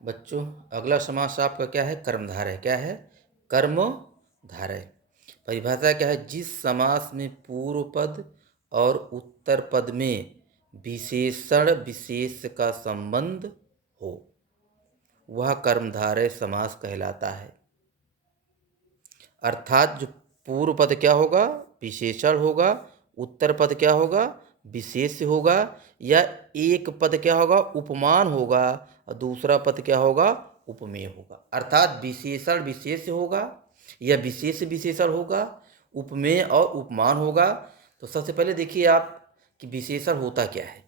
बच्चों, अगला समास आपका क्या है? कर्मधारय। क्या है? कर्मधारय। परिभाषा क्या है? जिस समास में पूर्व पद और उत्तर पद में विशेषण विशेष का संबंध हो वह कर्मधारय समास कहलाता है। अर्थात जो पूर्व पद क्या होगा? विशेषण होगा। उत्तर पद क्या होगा? विशेष होगा। या एक पद क्या होगा? उपमान होगा और दूसरा पद क्या होगा? उपमेय होगा। अर्थात विशेषण विशेष होगा या विशेष विशेषण होगा, उपमेय और उपमान होगा। तो सबसे पहले देखिए आप कि विशेषण होता क्या है।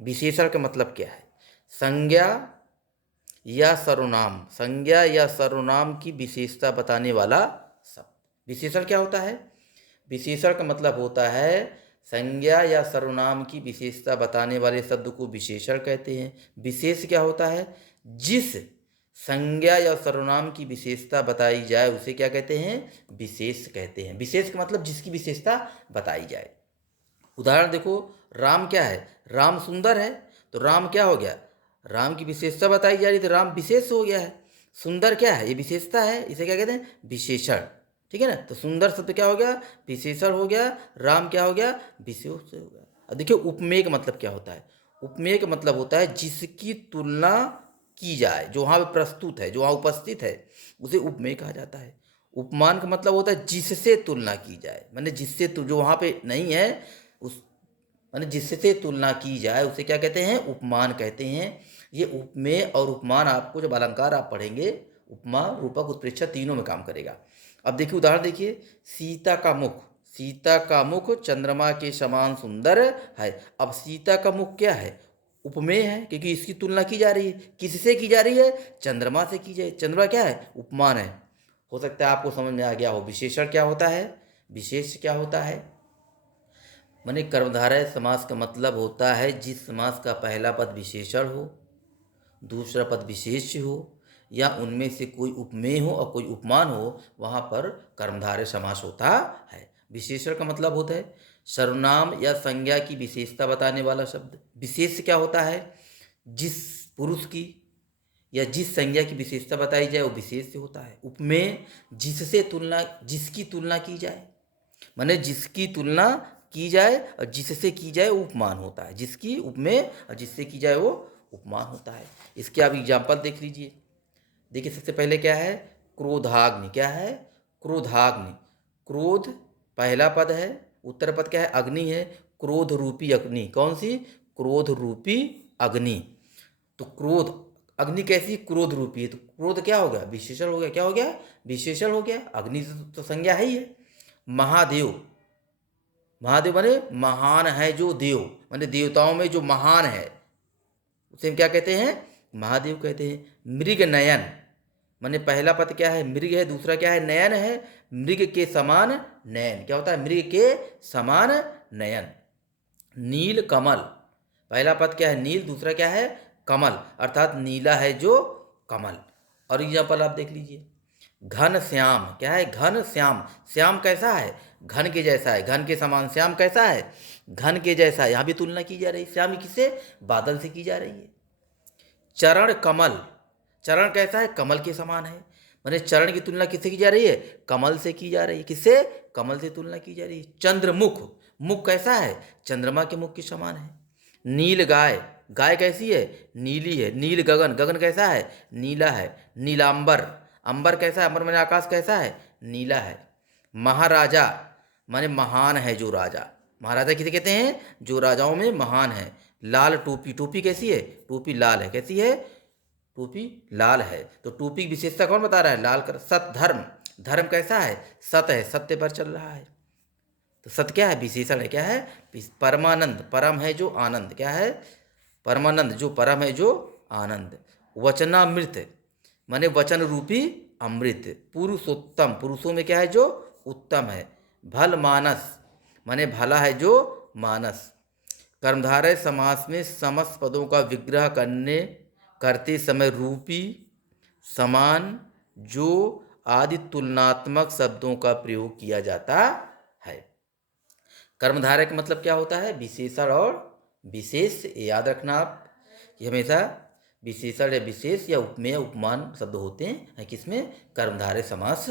विशेषण का मतलब क्या है? संज्ञा या सर्वनाम, संज्ञा या सर्वनाम की विशेषता बताने वाला शब्द विशेषण क्या होता है? विशेषण का मतलब होता है संज्ञा या सर्वनाम की विशेषता बताने वाले शब्द को विशेषण कहते हैं। विशेष क्या होता है? जिस संज्ञा या सर्वनाम की विशेषता बताई जाए उसे क्या कहते हैं? विशेष कहते हैं। विशेष का मतलब जिसकी विशेषता बताई जाए। उदाहरण देखो, राम क्या है? राम सुंदर है। तो राम क्या हो गया? राम की विशेषता बताई जा रही तो राम विशेष हो गया है। सुंदर क्या है? ये विशेषता है, इसे क्या कहते हैं? विशेषण। ठीक है ना? तो सुंदर शब्द क्या हो गया? विशेषण हो गया। राम क्या हो गया? विशेष हो गया। अब देखिए उपमेय का मतलब क्या होता है? उपमेय का मतलब होता है जिसकी तुलना की जाए, जो वहाँ पे प्रस्तुत है, जो वहाँ उपस्थित है, उसे उपमेय कहा जाता है। उपमान का मतलब होता है जिससे तुलना की जाए, माने जिससे जो वहाँ पे नहीं है उस माने जिससे तुलना की जाए उसे क्या कहते हैं? उपमान कहते हैं। ये उपमेय और उपमान आपको जब अलंकार आप पढ़ेंगे, उपमा रूपक उत्प्रेक्षा तीनों में काम करेगा। अब देखिए उदाहरण देखिए, सीता का मुख। सीता का मुख चंद्रमा के समान सुंदर है। अब सीता का मुख क्या है? उपमेय है, क्योंकि इसकी तुलना की जा रही है। किससे की जा रही है? चंद्रमा से की जाए। चंद्रमा क्या है? उपमान है। हो सकता है आपको समझ में आ गया हो। विशेषण क्या होता है? विशेष क्या होता है? माने कर्मधारय समास का मतलब होता है जिस समास का पहला पद विशेषण हो, दूसरा पद विशेष्य हो या उनमें से कोई उपमेय हो और कोई उपमान हो, वहाँ पर कर्मधारय समास होता है। विशेषण का मतलब होता है सर्वनाम या संज्ञा की विशेषता बताने वाला शब्द। विशेष क्या होता है? जिस पुरुष की या जिस संज्ञा की विशेषता बताई जाए वो विशेष से होता है। उपमेय जिससे तुलना, जिसकी तुलना की जाए, माने जिसकी तुलना की जाए और जिससे की जाए वो उपमान होता है। जिसकी उपमेय और जिससे की जाए वो उपमान होता है। इसके आप एग्जाम्पल देख लीजिए। देखिए सबसे पहले क्या है? क्रोधाग्नि। क्या है? क्रोधाग्नि। क्रोध पहला पद है, उत्तर पद क्या है? अग्नि है। क्रोध रूपी अग्नि। कौन सी? क्रोध रूपी अग्नि। तो क्रोध अग्नि कैसी? क्रोध रूपी है। तो क्रोध क्या हो गया? विशेषण हो गया। क्या हो गया? विशेषण हो गया। अग्नि तो संज्ञा है ही है। महादेव। महादेव माने महान है जो देव, माने देवताओं में जो महान है उसे हम क्या कहते हैं? महादेव कहते हैं। मृग नयन, माने पहला पद क्या है? मृग है, दूसरा क्या है? नयन है। मृग के समान नयन क्या होता है? मृग के समान नयन। नील कमल, पहला पद क्या है? नील, दूसरा क्या है? कमल, अर्थात नीला है जो कमल। और एग्जाम्पल आप देख लीजिए। घन श्याम। क्या है? घन श्याम। श्याम कैसा है? घन के जैसा है, घन के समान। श्याम कैसा है? घन के जैसा है। यहाँ भी तुलना की जा रही है। श्याम किससे? बादल से की जा रही है। चरण कमल, चरण कैसा है? कमल के समान है। मैंने चरण की तुलना किससे की जा रही है? कमल से की जा रही है। किससे? कमल से तुलना की जा रही है। चंद्रमुख, मुख कैसा है? चंद्रमा के मुख के समान है। नील गाय, गाय कैसी है? नीली है। नील गगन, गगन कैसा है? नीला है। नीलांबर, अंबर कैसा है? अंबर माने आकाश कैसा है? नीला है। महाराजा माने महान है जो राजा। महाराजा किसे कहते हैं? जो राजाओं में महान है। लाल टोपी, टोपी कैसी है? टोपी लाल है। कैसी है? टोपी लाल है। तो टोपी की विशेषता कौन बता रहा है? लाल कर। सत धर्म, धर्म कैसा है? सत है, सत्य पर चल रहा है। तो सत क्या है? विशेषण है। क्या है? परमानंद, परम है जो आनंद। क्या है? परमानंद, जो परम है जो आनंद। वचनामृत माने वचन रूपी अमृत। पुरुषोत्तम, पुरुषों में क्या है? जो उत्तम है। भल मानस माने भला है जो मानस। कर्मधारय समास में समस्त पदों का विग्रह करते समय रूपी, समान, जो आदि तुलनात्मक शब्दों का प्रयोग किया जाता है। कर्मधारय का मतलब क्या होता है? विशेषण और विशेष। याद रखना आप कि हमेशा विशेषण या विशेष या उपमेय उपमान शब्द होते हैं किसमें, कर्मधारय समास